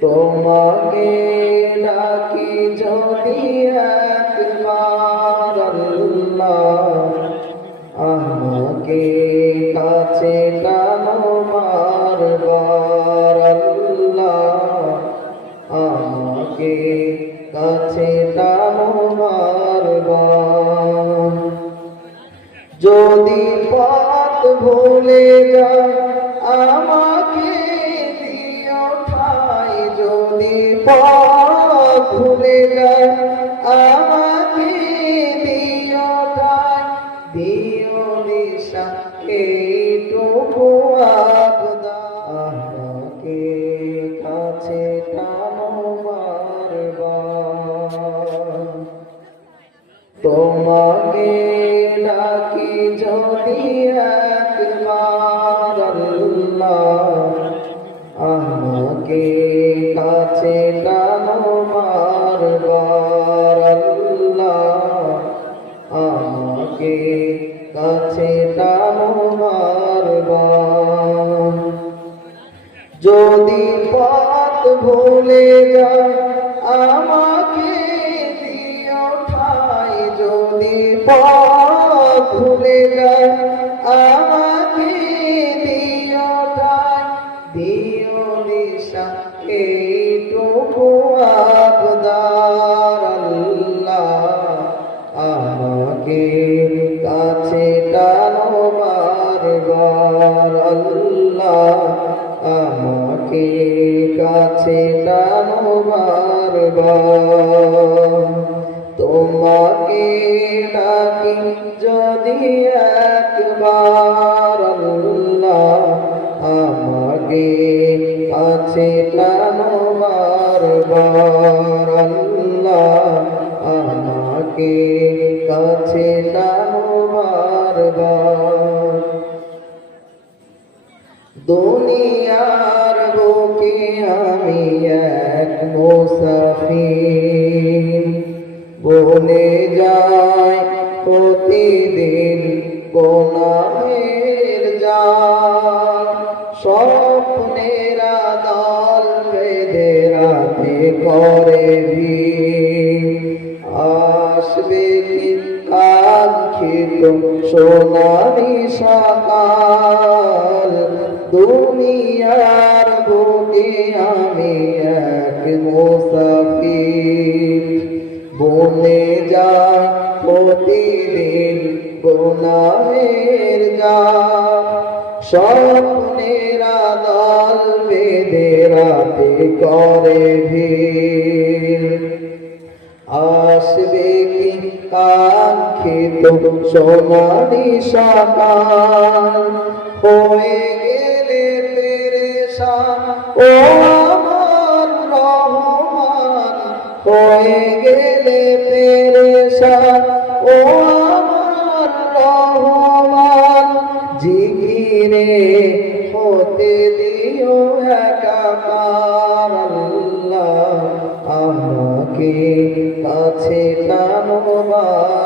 তোমাকে ডাকি যদি একবার আল্লাহ আমাকে কাছে টানো বারবার আল্লাহ আমাকে কাছে টানো বারবার। যদি পথ ভুলে যায় পথ ভুলে যায় আমাকে দিও দিও দিশা এইটুকু আমাকে কাছে তোমাকে ডাকি যদি পথ ভুলে যায়। আমাকে দিও ঠাই, দিও দিশা এইটুকু আবদার আমাকে কাছে টানো বারবার আল্লাহ। আমাকে কাছে টানো বারবার কাছে টানো বারবার আল্লাহ আমাকে কাছে বারবার দুনিয়ার বুকে আমি এক মুসাফির। বনে যায় প্রতিদিন কোনামের কাঙ্ক্ষিত সোনারি সকাল, দুনিয়ার বুকে আমি এক মুসাফির। বনে যায় প্রতিদিন গোনামের যা স্বপ্নেরা দল বেঁধে রাতে করে ভিড়। আসবে কি কাঙ্ক্ষিত সোনালি সকাল। হয়ে গেলে পেরেশান, ও আমার রহমান। হয়ে গেলে পেরেশান, ও আমার রহমান। জিগিরে হতে দিও একাকার আল্লাহ। আমাকে কাছে টানো বারবার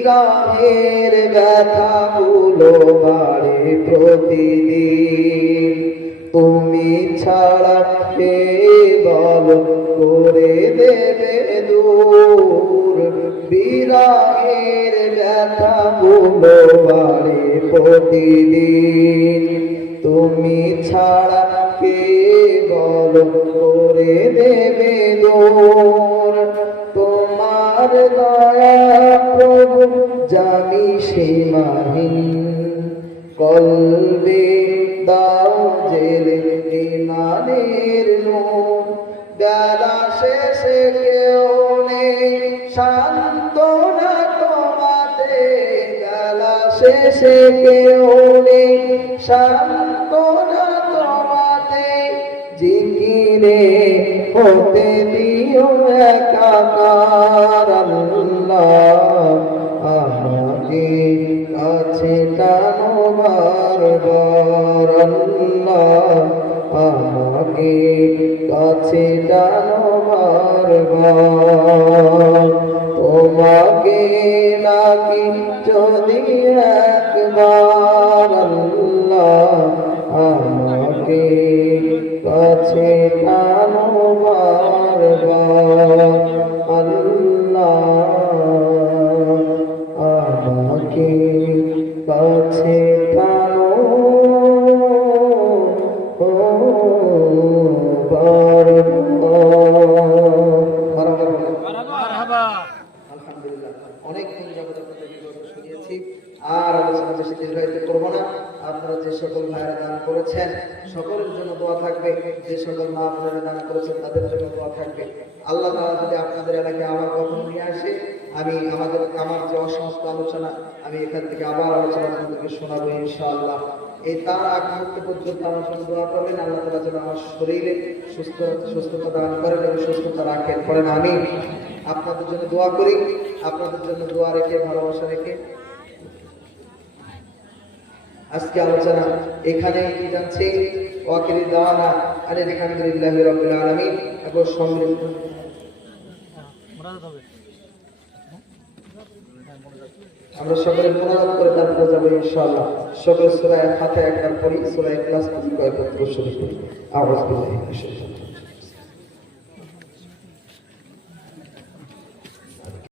বিরাহের ব্যথা গুলো বাড়ে প্রতিদিন। তুমি ছাড়া কে বল করে দেবে দূর? বিরাহের ব্যথা গুলো বাড়ে প্রতিদিন। তুমি ছাড়া কে বল করে দেবে দূর? সীমাহীন কলবে দাও জেলে ইমানের নূর। বেলা শেষে কেউ নেই সান্ত্বনা তোমাতে। বেলা শেষে কেউ নেই সান্ত্বনা তোমাতে। জিকিরে হতে দিও একাকার আল্লাহ। আমাকে কাছে টানোবার বরল্লা আমাকে কাছে টানোবার তোমাকে আর আলোচনা বেশি দীর্ঘায়িত করব না। আপনারা যে সকল ভাইয়েরা দান করেছেন, সকলের জন্য দোয়া থাকবে। যে সকল মা আপনারা দান করেছেন, তাদের জন্য দোয়া থাকবে। আল্লাহ তাআলা যদি আপনাদের এলাকায় আবার কখনো নিয়ে আসে, আমি আমাদের, আমার যে অসমস্ত আলোচনা, আমি এখান থেকে আবার আলোচনা আপনাদেরকে শোনাবো ইনশাআল্লাহ। এই তার আগ মুহূর্ত পর্যন্ত আমার জন্য দোয়া করবেন। আল্লাহ তাআলা যেন আমার শরীরে সুস্থ, সুস্থতা দান করেন এবং সুস্থতা রাখেন। করেন আমি আপনাদের জন্য দোয়া করি। আপনাদের জন্য দোয়া রেখে, ভালোবাসা রেখে আজকে আলোচনা এখানে যাচ্ছে। দাওয়ানা আরে আলহামদুলিল্লাহ আমরা সকলে মোনাজাত করে তারপরে যাব ইনশাআল্লাহ। সকলে সুরায় হাতে একবার পড়ি, সুরায় ক্লাস কয়েক শুরু করি। আওয়াজ